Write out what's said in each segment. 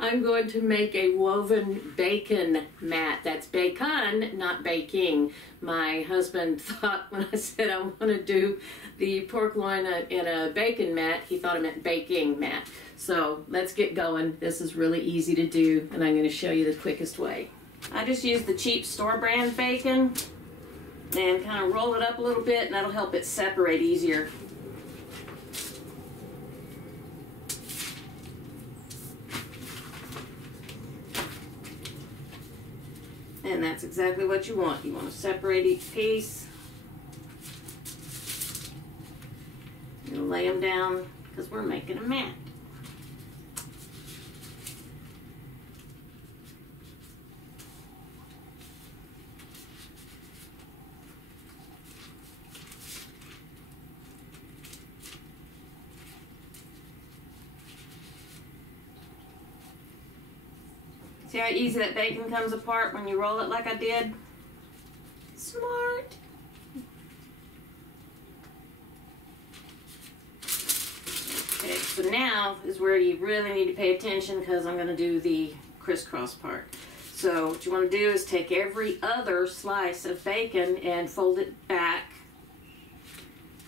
I'm going to make a woven bacon mat. That's bacon, not baking. My husband thought when I said I want to do the pork loin in a bacon mat, he thought I meant baking mat. So let's get going. This is really easy to do, and I'm going to show you the quickest way. I just use the cheap store brand bacon and kind of roll it up a little bit, and that'll help it separate easier. And that's exactly what you want. You want to separate each piece. You'll lay them down because we're making a mat. See how easy that bacon comes apart when you roll it like I did? Smart. Okay, so now is where you really need to pay attention because I'm going to do the crisscross part. So what you want to do is take every other slice of bacon and fold it back,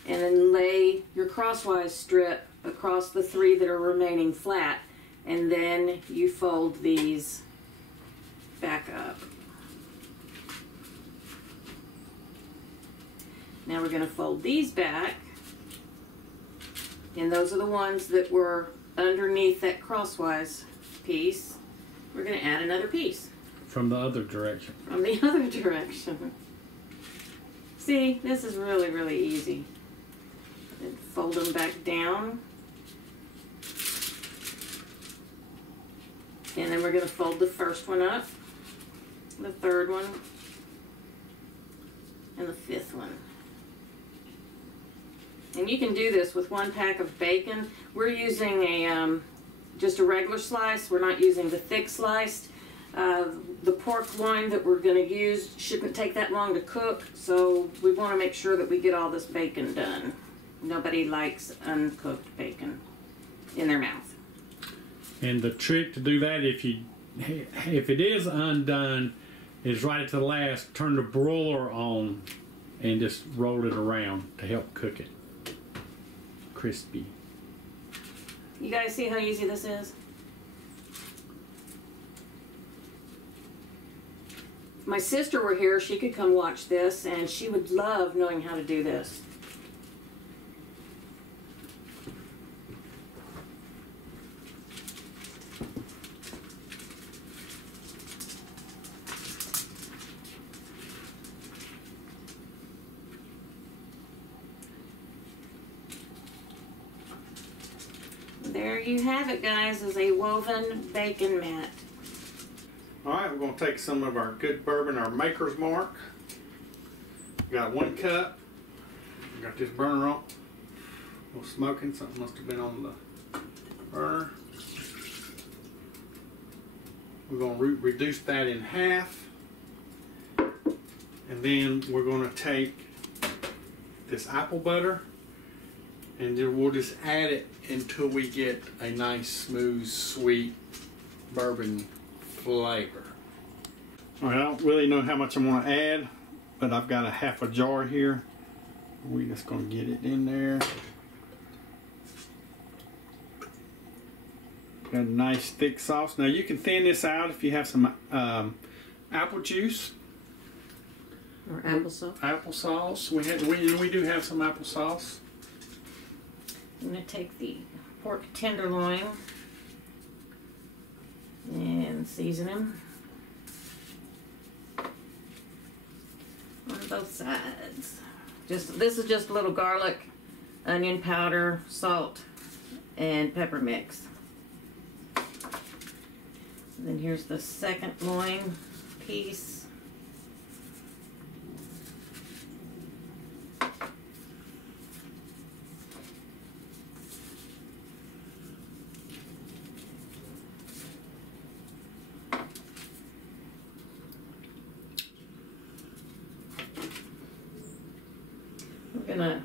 and then lay your crosswise strip across the three that are remaining flat, and then you fold these back up. Now we're going to fold these back, and those are the ones that were underneath that crosswise piece. We're going to add another piece. From the other direction. From the other direction. See, this is really, really easy. And fold them back down. And then we're going to fold the first one up, the third one, and the fifth one. And you can do this with one pack of bacon. We're using a just a regular slice. We're not using the thick sliced. The pork loin that we're going to use shouldn't take that long to cook, so we want to make sure that we get all this bacon done. Nobody likes uncooked bacon in their mouth. And the trick to do that, if it is undone, is right at the last, turn the broiler on and just roll it around to help cook it crispy. You guys see how easy this is? If my sister were here, she could come watch this, and she would love knowing how to do this. There you have it, guys, is a woven bacon mat. Alright, we're going to take some of our good bourbon, our Maker's Mark. Got 1 cup. Got this burner on. A little smoking, something must have been on the burner. We're going to reduce that in half. And then we're going to take this apple butter, and then we'll just add it until we get a nice, smooth, sweet bourbon flavor. Alright, I don't really know how much I'm going to add, but I've got a half a jar here. We're just going to get it in there. Got a nice thick sauce. Now you can thin this out if you have some apple juice. Or applesauce. Applesauce. We do have some applesauce. I'm going to take the pork tenderloin and season him on both sides. This is just a little garlic, onion powder, salt, and pepper mix. And then here's the second loin piece. We're gonna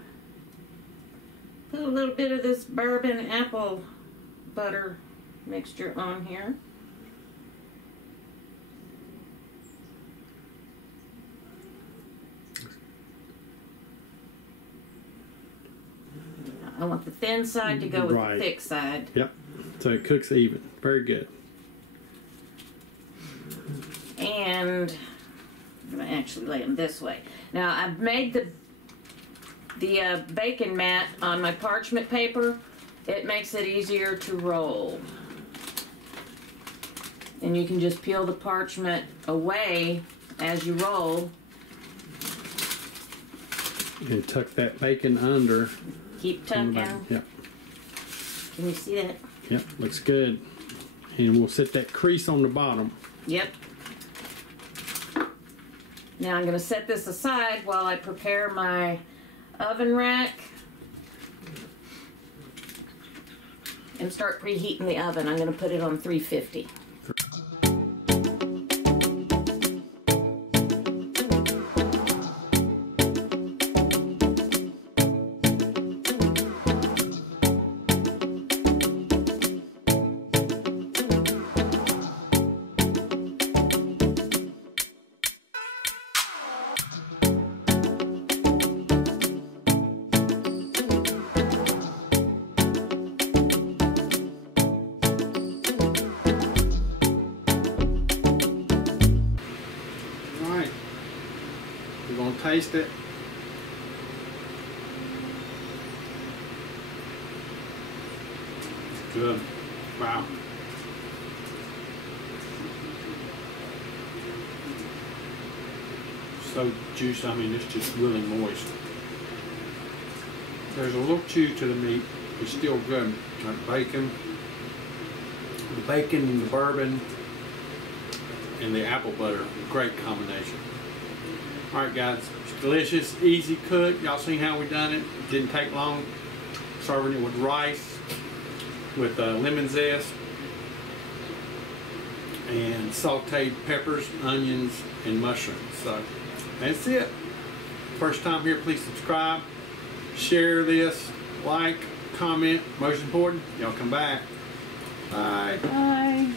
put a little bit of this bourbon apple butter mixture on here. I want the thin side to go with Right. the thick side. Yep. So it cooks even. Very good. And I'm going to actually lay them this way. Now, I've made the bacon mat on my parchment paper. It makes it easier to roll. And you can just peel the parchment away as you roll. And tuck that bacon under. Keep on the tucking. back. Yep. Can you see that? Yep. Looks good. And we'll set that crease on the bottom. Yep. Now I'm going to set this aside while I prepare my oven rack and start preheating the oven. I'm going to put it on 350. We're going to taste it. It's good. Wow. So juicy. I mean, it's just really moist. There's a little chew to the meat. It's still good. Like bacon. The bacon and the bourbon and the apple butter. Great combination. Alright guys, it's delicious, easy cook. Y'all seen how we done it. Didn't take long. Serving it with rice, with lemon zest, and sauteed peppers, onions, and mushrooms. So that's it. First time here, please subscribe, share this, like, comment. Most important, y'all come back. Bye. Bye.